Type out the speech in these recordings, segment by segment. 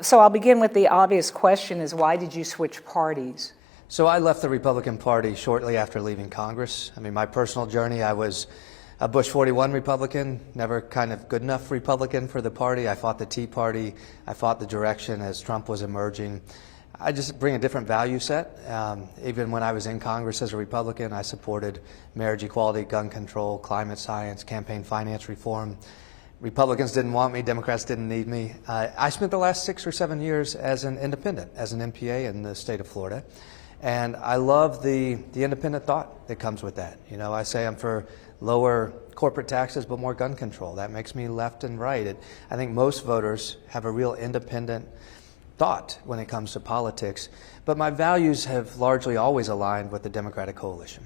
So I'll begin with the obvious question is why did you switch parties? So I left the Republican Party shortly after leaving Congress. I mean, my personal journey, I was a Bush 41 Republican, never kind of good enough Republican for the party. I fought the Tea Party. I fought the direction as Trump was emerging. I just bring a different value set. Even when I was in Congress as a Republican, I supported marriage equality, gun control, climate science, campaign finance reform. Republicans didn't want me, Democrats didn't need me. I spent the last 6 or 7 years as an independent, as an MPA in the state of Florida. And I love the independent thought that comes with that. You know, I say I'm for lower corporate taxes but more gun control. That makes me left and right. I think most voters have a real independent thought when it comes to politics. But my values have largely always aligned with the Democratic coalition.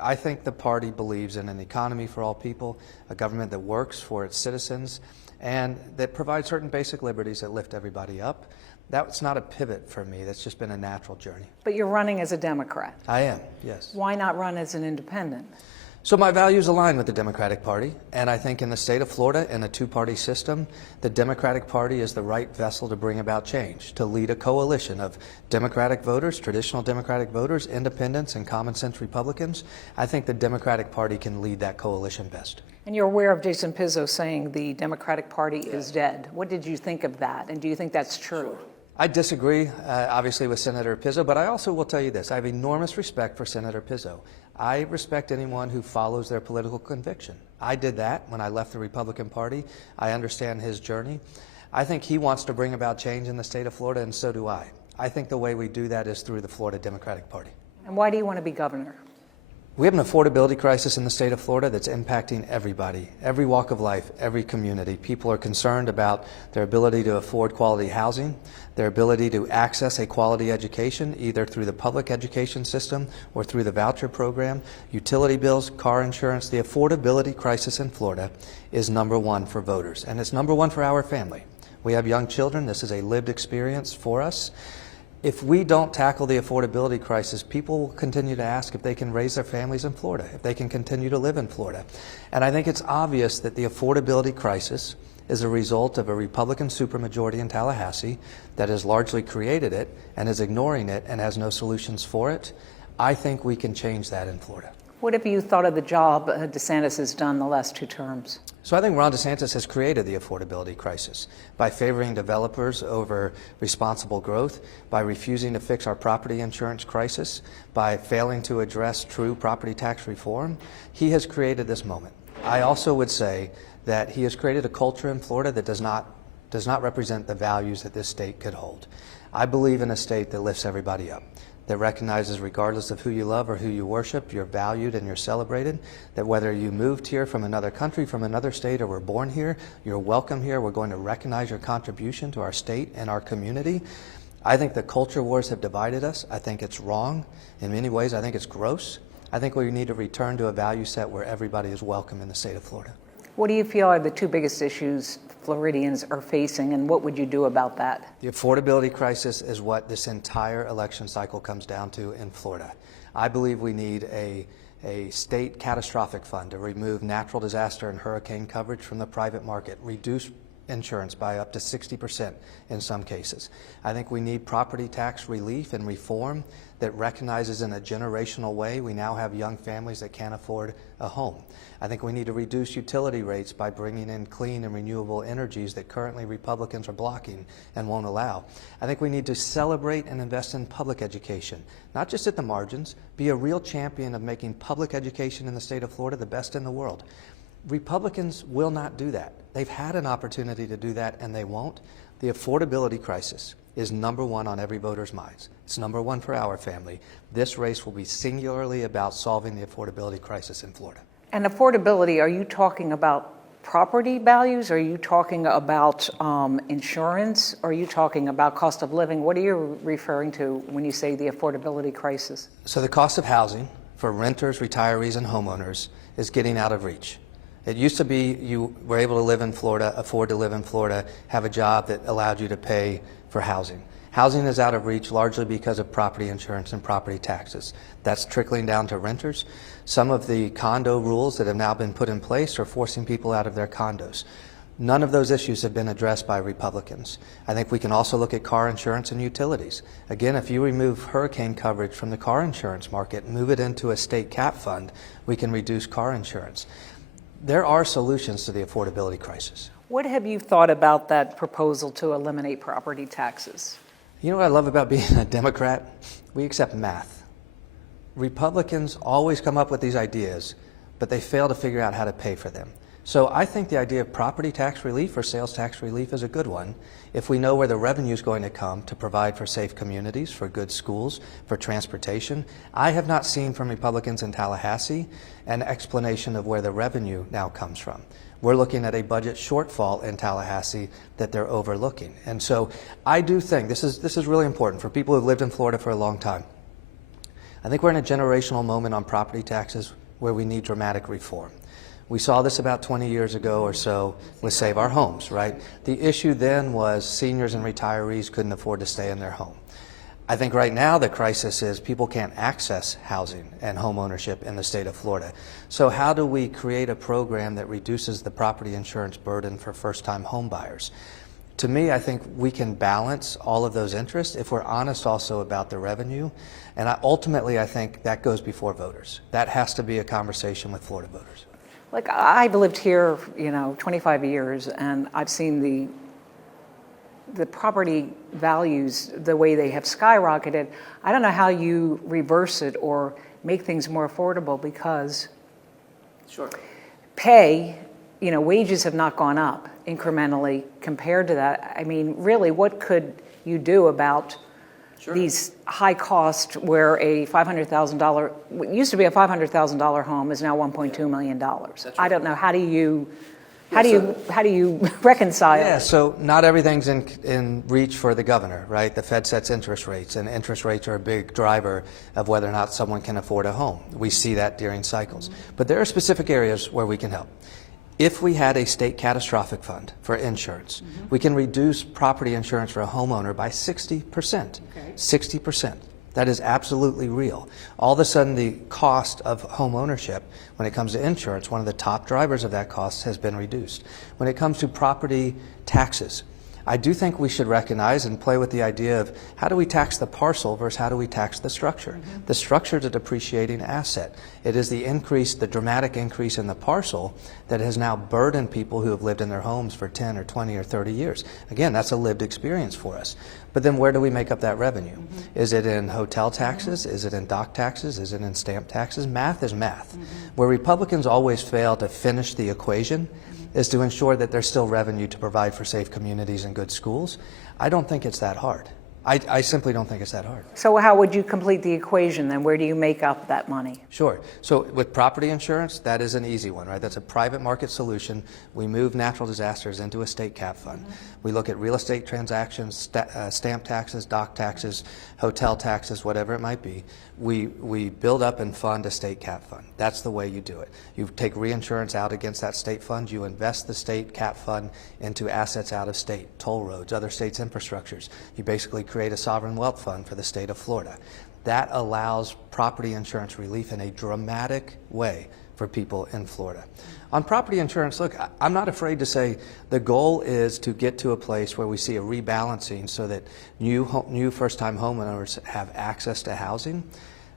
I think the party believes in an economy for all people, a government that works for its citizens, and that provides certain basic liberties that lift everybody up. That's not a pivot for me. That's just been a natural journey. But you're running as a Democrat. I am, yes. Why not run as an independent? So my values align with the Democratic Party, and I think in the state of Florida, in a two-party system, the Democratic Party is the right vessel to bring about change, to lead a coalition of Democratic voters, traditional Democratic voters, independents, and common sense Republicans. I think the Democratic Party can lead that coalition best. And you're aware of Jason Pizzo saying the Democratic Party is dead. What did you think of that, and do you think that's true? I disagree, obviously, with Senator Pizzo, but I also will tell you this. I have enormous respect for Senator Pizzo. I respect anyone who follows their political conviction. I did that when I left the Republican Party. I understand his journey. I think he wants to bring about change in the state of Florida, and so do I. I think the way we do that is through the Florida Democratic Party. And why do you want to be governor? We have an affordability crisis in the state of Florida that's impacting everybody, every walk of life, every community. People are concerned about their ability to afford quality housing, their ability to access a quality education, either through the public education system or through the voucher program, utility bills, car insurance. The affordability crisis in Florida is #1 for voters, and it's #1 for our family. We have young children. This is a lived experience for us. If we don't tackle the affordability crisis, people will continue to ask if they can raise their families in Florida, if they can continue to live in Florida. And I think it's obvious that the affordability crisis is a result of a Republican supermajority in Tallahassee that has largely created it and is ignoring it and has no solutions for it. I think we can change that in Florida. What have you thought of the job DeSantis has done the last 2 terms? So I think Ron DeSantis has created the affordability crisis by favoring developers over responsible growth, by refusing to fix our property insurance crisis, by failing to address true property tax reform. He has created this moment. I also would say that he has created a culture in Florida that does not represent the values that this state could hold. I believe in a state that lifts everybody up, that recognizes regardless of who you love or who you worship, you're valued and you're celebrated, that whether you moved here from another country, from another state, or were born here, you're welcome here. We're going to recognize your contribution to our state and our community. I think the culture wars have divided us. I think it's wrong. In many ways, I think it's gross. I think we need to return to a value set where everybody is welcome in the state of Florida. What do you feel are the 2 biggest issues Floridians are facing, and what would you do about that? The affordability crisis is what this entire election cycle comes down to in Florida. I believe we need a state catastrophic fund to remove natural disaster and hurricane coverage from the private market, reduce insurance by up to 60% in some cases. I think we need property tax relief and reform that recognizes in a generational way we now have young families that can't afford a home. I think we need to reduce utility rates by bringing in clean and renewable energies that currently Republicans are blocking and won't allow. I think we need to celebrate and invest in public education, not just at the margins, be a real champion of making public education in the state of Florida the best in the world. Republicans will not do that. They've had an opportunity to do that and they won't. The affordability crisis is #1 on every voter's minds. It's #1 for our family. This race will be singularly about solving the affordability crisis in Florida. And affordability, are you talking about property values? Are you talking about insurance? Are you talking about cost of living? What are you referring to when you say the affordability crisis? So the cost of housing for renters, retirees, and homeowners is getting out of reach. It used to be you were able to live in Florida, afford to live in Florida, have a job that allowed you to pay for housing. Housing is out of reach largely because of property insurance and property taxes. That's trickling down to renters. Some of the condo rules that have now been put in place are forcing people out of their condos. None of those issues have been addressed by Republicans. I think we can also look at car insurance and utilities. Again, if you remove hurricane coverage from the car insurance market and move it into a state cap fund, we can reduce car insurance. There are solutions to the affordability crisis. What have you thought about that proposal to eliminate property taxes? You know what I love about being a Democrat? We accept math. Republicans always come up with these ideas, but they fail to figure out how to pay for them. So I think the idea of property tax relief or sales tax relief is a good one if we know where the revenue is going to come to provide for safe communities, for good schools, for transportation. I have not seen from Republicans in Tallahassee an explanation of where the revenue now comes from. We're looking at a budget shortfall in Tallahassee that they're overlooking. And so I do think this is really important for people who've lived in Florida for a long time. I think we're in a generational moment on property taxes where we need dramatic reform. We saw this about 20 years ago or so with Save Our Homes, right? The issue then was seniors and retirees couldn't afford to stay in their home. I think right now the crisis is people can't access housing and home ownership in the state of Florida. So how do we create a program that reduces the property insurance burden for first-time home buyers? To me, I think we can balance all of those interests if we're honest also about the revenue. And ultimately, I think that goes before voters. That has to be a conversation with Florida voters. Like, I've lived here, 25 years, and I've seen the property values, the way they have skyrocketed. I don't know how you reverse it or make things more affordable because wages have not gone up incrementally compared to that. I mean, really, what could you do about these high costs where a $500,000, what used to be a $500,000 home is now $1.2 million? I don't know. How do you reconcile? Yeah, so not everything's in reach for the governor, right? The Fed sets interest rates, and interest rates are a big driver of whether or not someone can afford a home. We see that during cycles. But there are specific areas where we can help. If we had a state catastrophic fund for insurance, we can reduce property insurance for a homeowner by 60%. 60%. That is absolutely real. All of a sudden, the cost of home ownership, when it comes to insurance, one of the top drivers of that cost has been reduced. When it comes to property taxes, I do think we should recognize and play with the idea of how do we tax the parcel versus how do we tax the structure. The structure is a depreciating asset. It is the dramatic increase in the parcel that has now burdened people who have lived in their homes for 10 or 20 or 30 years. Again, that's a lived experience for us. But then where do we make up that revenue? Is it in hotel taxes? Is it in dock taxes? Is it in stamp taxes? Math is math. Where Republicans always fail to finish the equation is to ensure that there's still revenue to provide for safe communities and good schools. I don't think it's that hard. I simply don't think it's that hard. So how would you complete the equation then? Where do you make up that money? Sure. So with property insurance, that is an easy one, right? That's a private market solution. We move natural disasters into a state cap fund. We look at real estate transactions, stamp taxes, dock taxes, hotel taxes, whatever it might be. We build up and fund a state cap fund. That's the way you do it. You take reinsurance out against that state fund. You invest the state cap fund into assets out of state, toll roads, other states' infrastructures. You basically create a sovereign wealth fund for the state of Florida. That allows property insurance relief in a dramatic way for people in Florida. On property insurance, look, I'm not afraid to say the goal is to get to a place where we see a rebalancing so that new first-time homeowners have access to housing.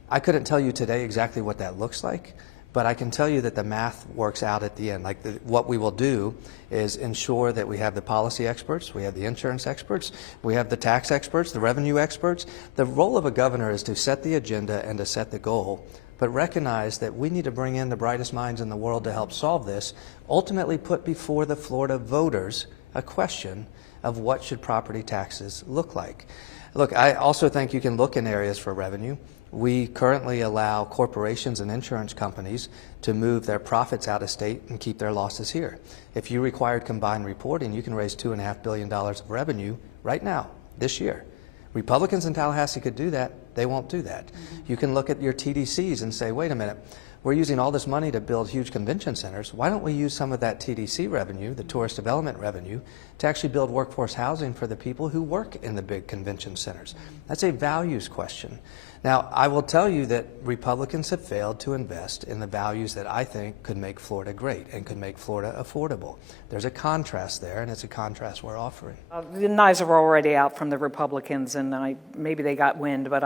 I couldn't tell you today exactly what that looks like, but I can tell you that the math works out at the end. What we will do is ensure that we have the policy experts, we have the insurance experts, we have the tax experts, the revenue experts. The role of a governor is to set the agenda and to set the goal, but recognize that we need to bring in the brightest minds in the world to help solve this, ultimately put before the Florida voters a question of what should property taxes look like. Look, I also think you can look in areas for revenue. We currently allow corporations and insurance companies to move their profits out of state and keep their losses here. If you required combined reporting, you can raise $2.5 billion of revenue right now, this year. Republicans in Tallahassee could do that. They won't do that. You can look at your TDCs and say, wait a minute, we're using all this money to build huge convention centers. Why don't we use some of that TDC revenue, the tourist development revenue, to actually build workforce housing for the people who work in the big convention centers? That's a values question. Now, I will tell you that Republicans have failed to invest in the values that I think could make Florida great and could make Florida affordable. There's a contrast there, and it's a contrast we're offering. The knives are already out from the Republicans, and maybe they got wind, but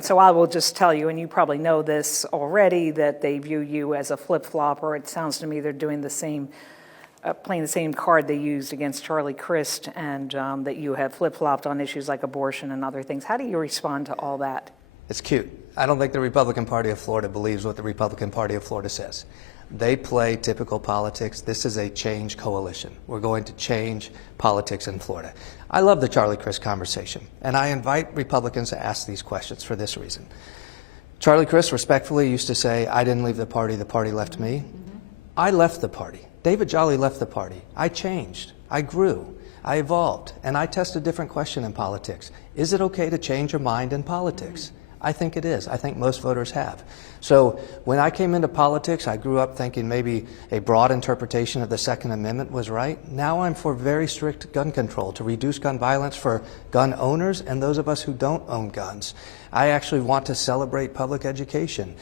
so I will just tell you, and you probably know this already, that they view you as a flip-flopper. It sounds to me they're doing the same, playing the same card they used against Charlie Crist, and that you have flip-flopped on issues like abortion and other things. How do you respond to all that? It's cute. I don't think the Republican Party of Florida believes what the Republican Party of Florida says. They play typical politics. This is a change coalition. We're going to change politics in Florida. I love the Charlie Crist conversation, and I invite Republicans to ask these questions for this reason. Charlie Crist respectfully used to say, I didn't leave the party left me. I left the party. David Jolly left the party. I changed. I grew. I evolved. And I test a different question in politics. Is it okay to change your mind in politics? I think it is. I think most voters have. So when I came into politics, I grew up thinking maybe a broad interpretation of the Second Amendment was right. Now I'm for very strict gun control to reduce gun violence for gun owners and those of us who don't own guns. I actually want to celebrate public education.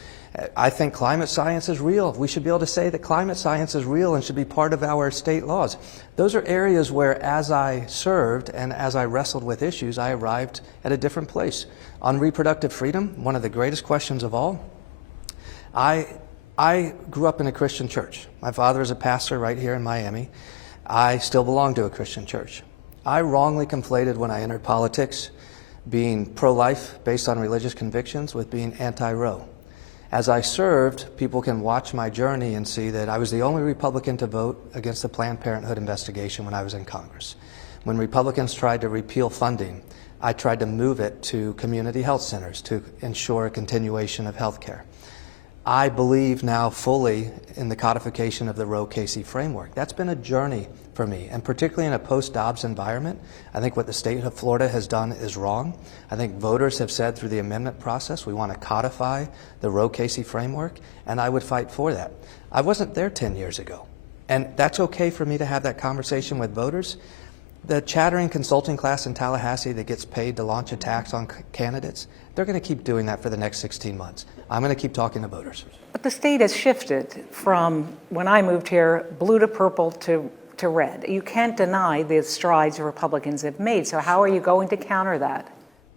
I think climate science is real. We should be able to say that climate science is real and should be part of our state laws. Those are areas where, as I served and as I wrestled with issues, I arrived at a different place. On reproductive freedom, one of the greatest questions of all, I grew up in a Christian church. My father is a pastor right here in Miami. I still belong to a Christian church. I wrongly conflated when I entered politics being pro-life based on religious convictions with being anti-Roe. As I served, people can watch my journey and see that I was the only Republican to vote against the Planned Parenthood investigation when I was in Congress. When Republicans tried to repeal funding, I tried to move it to community health centers to ensure a continuation of health care. I believe now fully in the codification of the Roe-Casey framework. That's been a journey for me, and particularly in a post-Dobbs environment. I think what the state of Florida has done is wrong. I think voters have said through the amendment process we want to codify the Roe-Casey framework, and I would fight for that. I wasn't there 10 years ago, and that's okay for me to have that conversation with voters. The chattering consulting class in Tallahassee that gets paid to launch attacks on candidates, they're going to keep doing that for the next 16 months. I'm going to keep talking to voters. But the state has shifted from, when I moved here, blue to purple to red. You can't deny the strides Republicans have made. So how are you going to counter that?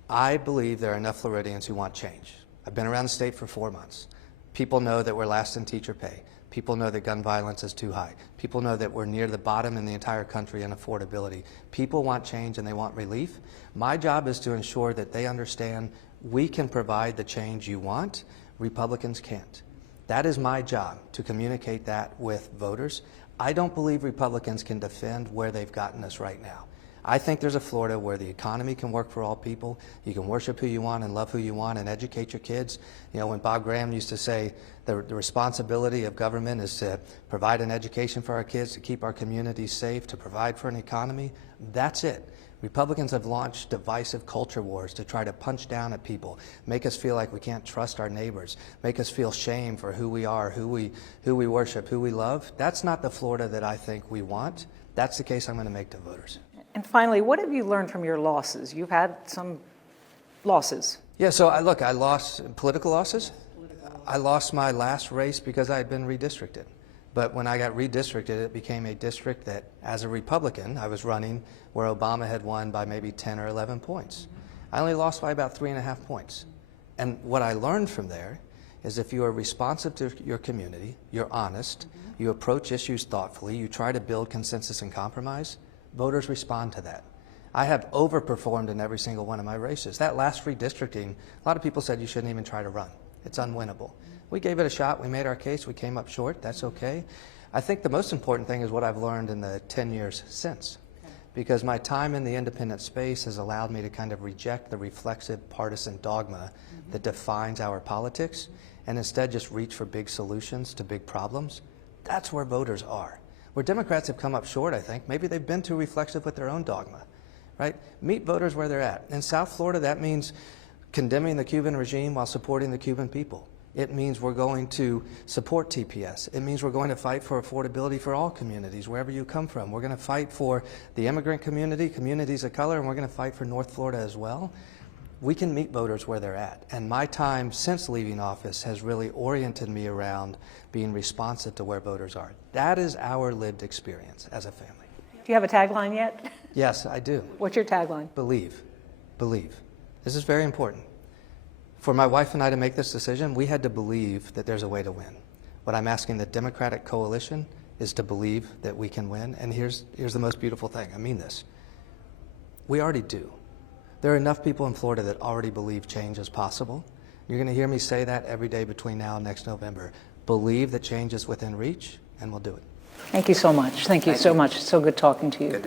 I believe there are enough Floridians who want change. I've been around the state for 4 months. People know that we're last in teacher pay. People know that gun violence is too high. People know that we're near the bottom in the entire country in affordability. People want change and they want relief. My job is to ensure that they understand we can provide the change you want. Republicans can't. That is my job, to communicate that with voters. I don't believe Republicans can defend where they've gotten us right now. I think there's a Florida where the economy can work for all people. You can worship who you want and love who you want and educate your kids. You know, when Bob Graham used to say the responsibility of government is to provide an education for our kids, to keep our communities safe, to provide for an economy, that's it. Republicans have launched divisive culture wars to try to punch down at people, make us feel like we can't trust our neighbors, make us feel shame for who we are, who we worship, who we love. That's not the Florida that I think we want. That's the case I'm going to make to voters. And finally, what have you learned from your losses? You've had some losses. Yeah, so I lost political losses. I lost my last race because I had been redistricted. But when I got redistricted, it became a district that, as a Republican, I was running where Obama had won by maybe 10 or 11 points. I only lost by about 3.5 points. And what I learned from there is if you are responsive to your community, you're honest, you approach issues thoughtfully, you try to build consensus and compromise, voters respond to that. I have overperformed in every single one of my races. That last redistricting, a lot of people said you shouldn't even try to run. It's unwinnable. We gave it a shot. We made our case. We came up short. That's okay. I think the most important thing is what I've learned in the 10 years since. Because my time in the independent space has allowed me to kind of reject the reflexive partisan dogma that defines our politics and instead just reach for big solutions to big problems. That's where voters are. Where Democrats have come up short, I think, maybe they've been too reflexive with their own dogma, right? Meet voters where they're at. In South Florida, that means condemning the Cuban regime while supporting the Cuban people. It means we're going to support TPS. It means we're going to fight for affordability for all communities, wherever you come from. We're going to fight for the immigrant community, communities of color, and we're going to fight for North Florida as well. we can meet voters where they're at. And my time since leaving office has really oriented me around being responsive to where voters are. That is our lived experience as a family. Do you have a tagline yet? Yes, I do. What's your tagline? Believe. Believe. This is very important. For my wife and I to make this decision, we had to believe that there's a way to win. What I'm asking the Democratic coalition is to believe that we can win. And here's the most beautiful thing. I mean this. We already do. There are enough people in Florida that already believe change is possible. You're going to hear me say that every day between now and next November. Believe that change is within reach, and we'll do it. Thank you so much. Thank you so much. So good talking to you.